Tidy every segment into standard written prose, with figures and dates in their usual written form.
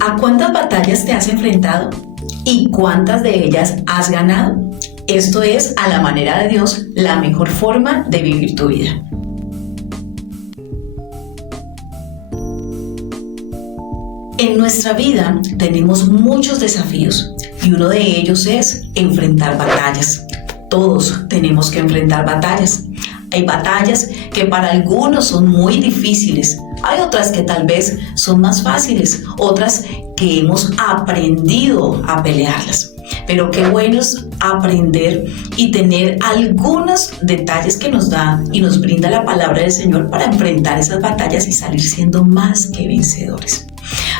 ¿A cuántas batallas te has enfrentado? ¿Y cuántas de ellas has ganado? Esto es, a la manera de Dios, la mejor forma de vivir tu vida. En nuestra vida tenemos muchos desafíos y uno de ellos es enfrentar batallas. Todos tenemos que enfrentar batallas. Hay batallas que para algunos son muy difíciles, hay otras que tal vez son más fáciles, otras que hemos aprendido a pelearlas. Pero qué bueno es aprender y tener algunos detalles que nos da y nos brinda la palabra del Señor para enfrentar esas batallas y salir siendo más que vencedores.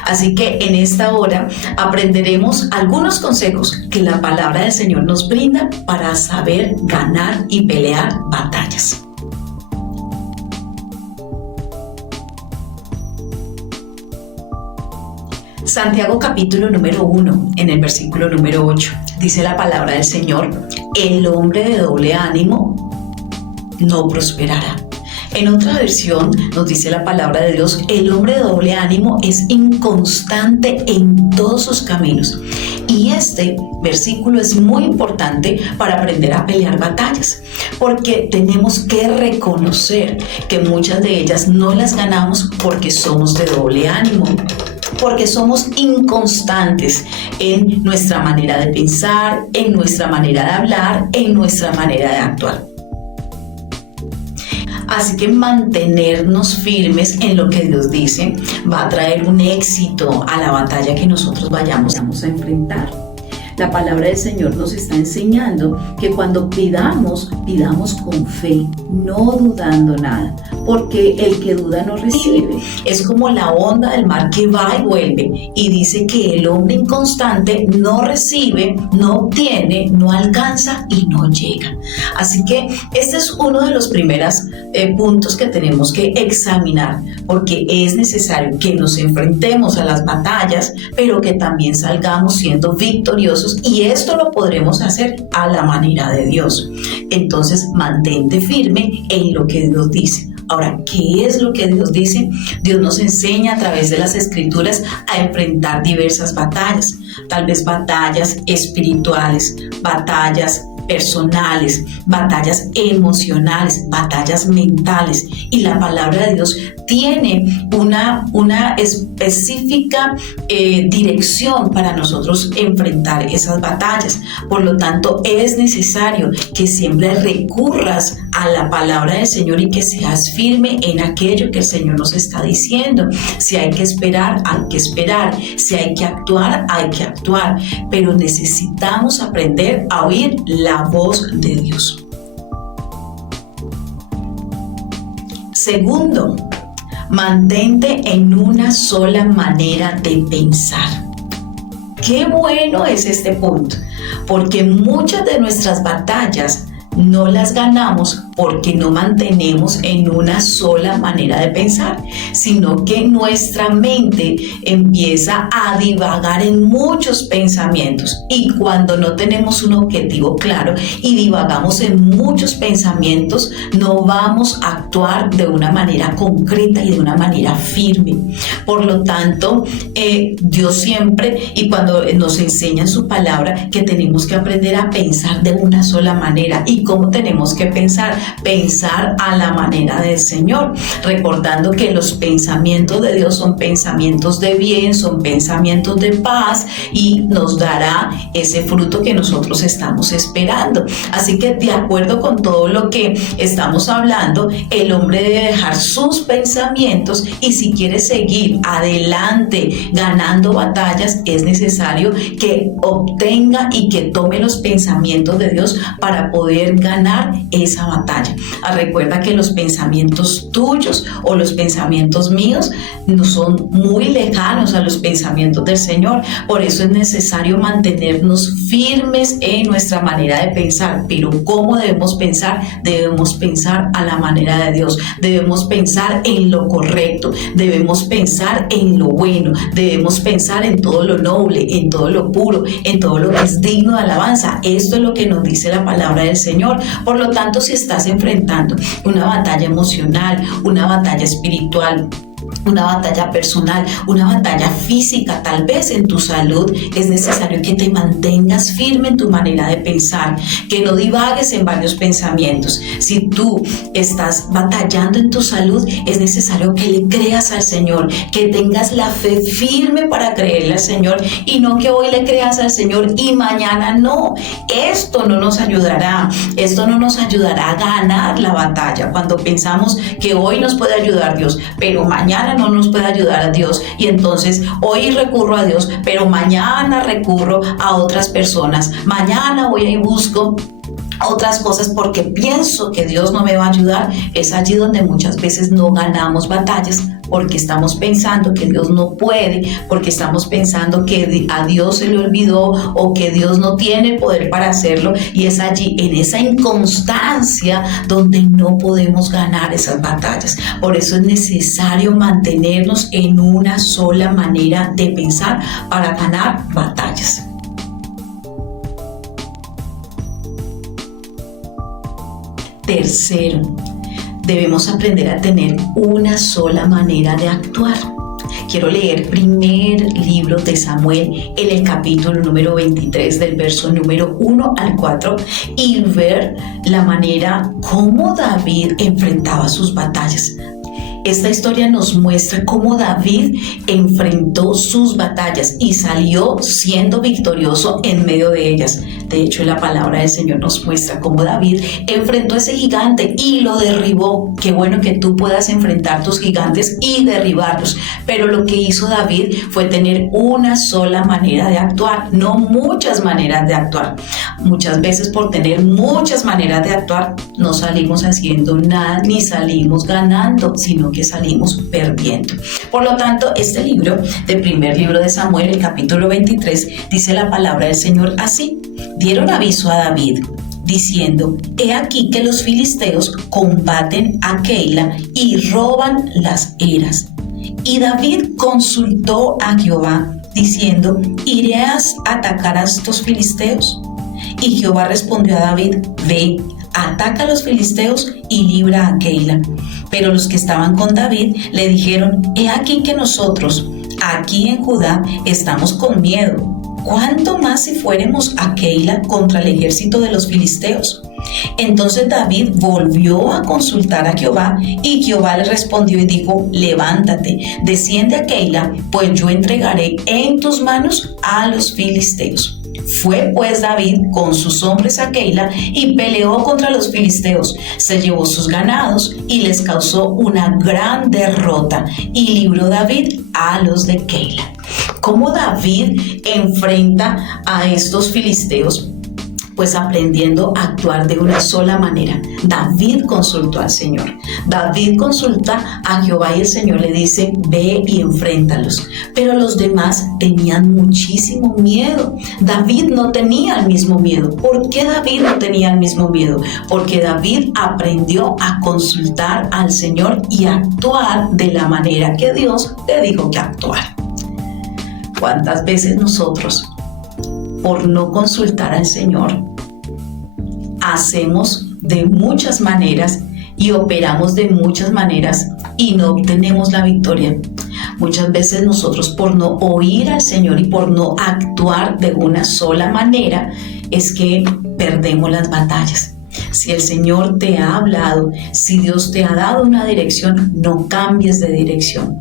Así que en esta hora aprenderemos algunos consejos que la palabra del Señor nos brinda para saber ganar y pelear batallas. Santiago capítulo número 1, en el versículo número 8, dice la palabra del Señor: el hombre de doble ánimo no prosperará. En otra versión nos dice la palabra de Dios: el hombre de doble ánimo es inconstante en todos sus caminos. Y este versículo es muy importante para aprender a pelear batallas, porque tenemos que reconocer que muchas de ellas no las ganamos porque somos de doble ánimo, porque somos inconstantes en nuestra manera de pensar, en nuestra manera de hablar, en nuestra manera de actuar. Así que mantenernos firmes en lo que Dios dice va a traer un éxito a la batalla que nosotros vayamos a enfrentar. La palabra del Señor nos está enseñando que cuando pidamos con fe, no dudando nada, porque el que duda no recibe. Es como la onda del mar que va y vuelve, y dice que el hombre inconstante no recibe, no obtiene, no alcanza y no llega. Así que este es uno de los primeros puntos que tenemos que examinar, porque es necesario que nos enfrentemos a las batallas, pero que también salgamos siendo victoriosos, y esto lo podremos hacer a la manera de Dios. Entonces, mantente firme en lo que Dios dice. Ahora, ¿qué es lo que Dios dice? Dios nos enseña a través de las Escrituras a enfrentar diversas batallas, tal vez batallas espirituales, batallas personales, batallas emocionales, batallas mentales, y la palabra de Dios tiene una específica dirección para nosotros enfrentar esas batallas. Por lo tanto, es necesario que siempre recurras a la palabra del Señor y que seas firme en aquello que el Señor nos está diciendo. Si hay que esperar, hay que esperar. Si hay que actuar, hay que actuar. Pero necesitamos aprender a oír la voz de Dios. Segundo, mantente en una sola manera de pensar. Qué bueno es este punto, porque muchas de nuestras batallas no las ganamos porque no mantenemos en una sola manera de pensar, sino que nuestra mente empieza a divagar en muchos pensamientos, y cuando no tenemos un objetivo claro y divagamos en muchos pensamientos, no vamos a actuar de una manera concreta y de una manera firme. Por lo tanto, Dios siempre, y cuando nos enseña en su palabra, que tenemos que aprender a pensar de una sola manera. ¿Y cómo tenemos que pensar? Pensar a la manera del Señor, recordando que los pensamientos de Dios son pensamientos de bien, son pensamientos de paz, y nos dará ese fruto que nosotros estamos esperando. Así que, de acuerdo con todo lo que estamos hablando, el hombre debe dejar sus pensamientos, y si quiere seguir adelante ganando batallas, es necesario que obtenga y que tome los pensamientos de Dios para poder ganar esa batalla. Recuerda que los pensamientos tuyos o los pensamientos míos no son muy lejanos a los pensamientos del Señor. Por eso es necesario mantenernos firmes en nuestra manera de pensar. Pero ¿cómo debemos pensar? Debemos pensar a la manera de Dios. Debemos pensar en lo correcto. Debemos pensar en lo bueno. Debemos pensar en todo lo noble, en todo lo puro, en todo lo que es digno de alabanza. Esto es lo que nos dice la palabra del Señor. Por lo tanto, si estás enfrentando una batalla emocional, una batalla espiritual, una batalla personal, una batalla física, tal vez en tu salud, es necesario que te mantengas firme en tu manera de pensar, que no divagues en varios pensamientos. Si tú estás batallando en tu salud, es necesario que le creas al Señor, que tengas la fe firme para creerle al Señor y no que hoy le creas al Señor y mañana no. Esto no nos ayudará a ganar la batalla cuando pensamos que hoy nos puede ayudar Dios, pero mañana no nos puede ayudar a Dios, y entonces hoy recurro a Dios, pero mañana recurro a otras personas, mañana voy y busco otras cosas porque pienso que Dios no me va a ayudar. Es allí donde muchas veces no ganamos batallas, porque estamos pensando que Dios no puede, porque estamos pensando que a Dios se le olvidó o que Dios no tiene poder para hacerlo, y es allí, en esa inconstancia, donde no podemos ganar esas batallas. Por eso es necesario mantenernos en una sola manera de pensar para ganar batallas. Tercero, debemos aprender a tener una sola manera de actuar. Quiero leer primer libro de Samuel en el capítulo número 23 del verso número 1 al 4 y ver la manera como David enfrentaba sus batallas. Esta historia nos muestra cómo David enfrentó sus batallas y salió siendo victorioso en medio de ellas. De hecho, la palabra del Señor nos muestra cómo David enfrentó a ese gigante y lo derribó. Qué bueno que tú puedas enfrentar tus gigantes y derribarlos. Pero lo que hizo David fue tener una sola manera de actuar, no muchas maneras de actuar. Muchas veces por tener muchas maneras de actuar no salimos haciendo nada ni salimos ganando, sino que salimos perdiendo. Por lo tanto, este libro, del primer libro de Samuel, el capítulo 23, dice la palabra del Señor así: dieron aviso a David, diciendo: he aquí que los filisteos combaten a Keila y roban las eras. Y David consultó a Jehová, diciendo: ¿iré a atacar a estos filisteos? Y Jehová respondió a David: ve, ataca a los filisteos y libra a Keila. Pero los que estaban con David le dijeron: he aquí que nosotros, aquí en Judá, estamos con miedo. ¿Cuánto más si fuéremos a Keila contra el ejército de los filisteos? Entonces David volvió a consultar a Jehová, y Jehová le respondió y dijo: levántate, desciende a Keila, pues yo entregaré en tus manos a los filisteos. Fue pues David con sus hombres a Keila y peleó contra los filisteos. Se llevó sus ganados y les causó una gran derrota, y libró David a los de Keila. ¿Cómo David enfrenta a estos filisteos? Pues aprendiendo a actuar de una sola manera. David consultó al Señor. David consulta a Jehová y el Señor le dice: ve y enfréntalos. Pero los demás tenían muchísimo miedo. David no tenía el mismo miedo. ¿Por qué David no tenía el mismo miedo? Porque David aprendió a consultar al Señor y a actuar de la manera que Dios le dijo que actuara. ¿Cuántas veces nosotros, por no consultar al Señor, hacemos de muchas maneras y operamos de muchas maneras y no obtenemos la victoria? Muchas veces nosotros, por no oír al Señor y por no actuar de una sola manera, es que perdemos las batallas. Si el Señor te ha hablado, si Dios te ha dado una dirección, no cambies de dirección.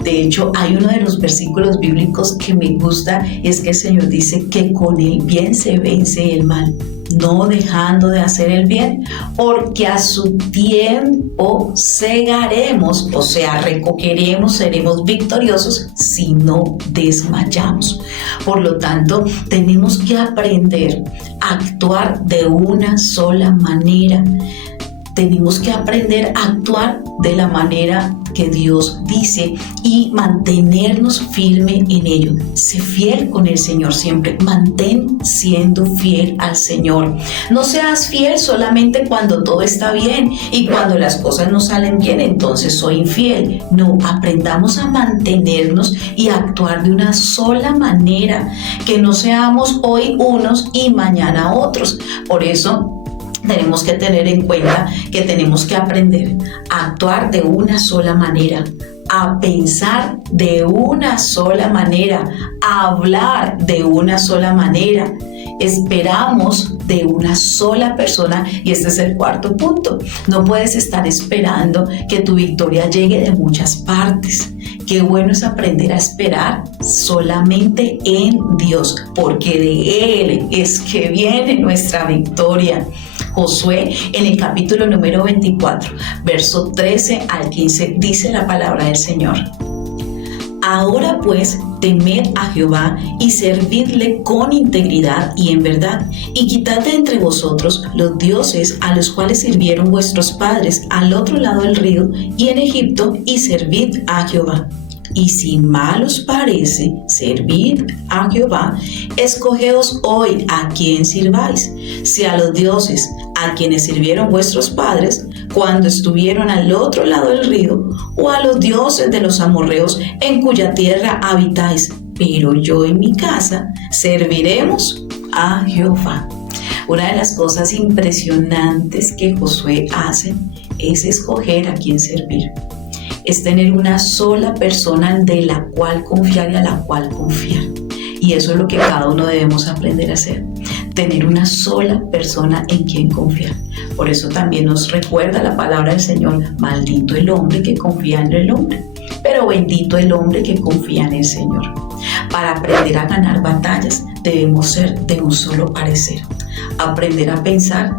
De hecho, hay uno de los versículos bíblicos que me gusta, es que el Señor dice que con el bien se vence el mal, no dejando de hacer el bien, porque a su tiempo segaremos, o sea, recogeremos, seremos victoriosos si no desmayamos. Por lo tanto, tenemos que aprender a actuar de una sola manera. Tenemos que aprender a actuar de la manera que Dios dice y mantenernos firme en ello. Sé fiel con el Señor siempre. Mantén siendo fiel al Señor. No seas fiel solamente cuando todo está bien y cuando las cosas no salen bien, entonces soy infiel. No, aprendamos a mantenernos y a actuar de una sola manera. Que no seamos hoy unos y mañana otros. Por eso tenemos que tener en cuenta que tenemos que aprender a actuar de una sola manera a pensar de una sola manera, a hablar de una sola manera. Esperamos de una sola persona y este es el cuarto punto. No puedes estar esperando que tu victoria llegue de muchas partes. Qué bueno es aprender a esperar solamente en Dios, porque de Él es que viene nuestra victoria. Josué, en el capítulo número 24, verso 13 al 15, dice la palabra del Señor. Ahora pues, temed a Jehová y servidle con integridad y en verdad, y quitad de entre vosotros los dioses a los cuales sirvieron vuestros padres al otro lado del río y en Egipto, y servid a Jehová. Y si mal os parece servid a Jehová, escogeos hoy a quién sirváis, si a los dioses a quienes sirvieron vuestros padres cuando estuvieron al otro lado del río, o a los dioses de los amorreos en cuya tierra habitáis. Pero yo y mi casa serviremos a Jehová. Una de las cosas impresionantes que Josué hace es escoger a quién servir. Es tener una sola persona de la cual confiar y a la cual confiar. Y eso es lo que cada uno debemos aprender a hacer. Tener una sola persona en quien confiar. Por eso también nos recuerda la palabra del Señor: maldito el hombre que confía en el hombre, pero bendito el hombre que confía en el Señor. Para aprender a ganar batallas debemos ser de un solo parecer. Aprender a pensar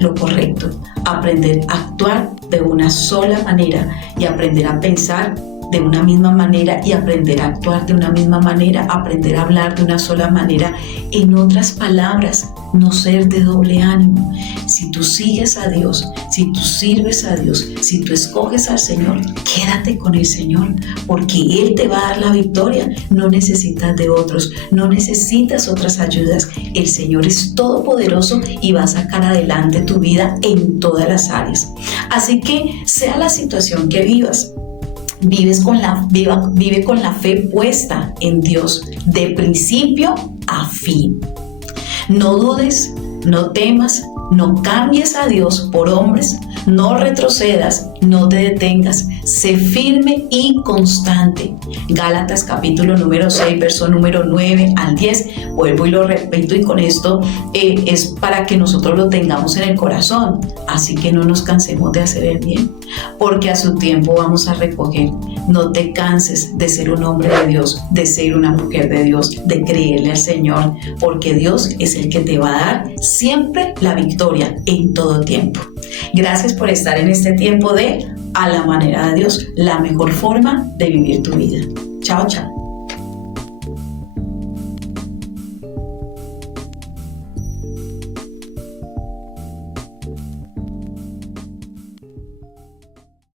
lo correcto, aprender a actuar de una sola manera y aprender a pensar de una misma manera y aprender a actuar de una misma manera, aprender a hablar de una sola manera. En otras palabras, no ser de doble ánimo. Si tú sigues a Dios, si tú sirves a Dios, si tú escoges al Señor, quédate con el Señor, porque Él te va a dar la victoria. No necesitas de otros, no necesitas otras ayudas. El Señor es todopoderoso y va a sacar adelante tu vida en todas las áreas. Así que, sea la situación que vivas, vive con la fe puesta en Dios, de principio a fin. No dudes, no temas, no cambies a Dios por hombres, no retrocedas, no te detengas, sé firme y constante. Gálatas capítulo número 6, verso número 9 al 10. Vuelvo y lo repito, y con esto es para que nosotros lo tengamos en el corazón. Así que no nos cansemos de hacer el bien, porque a su tiempo vamos a recoger. No te canses de ser un hombre de Dios, de ser una mujer de Dios, de creerle al Señor, porque Dios es el que te va a dar siempre la victoria en todo tiempo. Gracias por estar en este tiempo de A la Manera de Dios, la mejor forma de vivir tu vida. Chao, chao.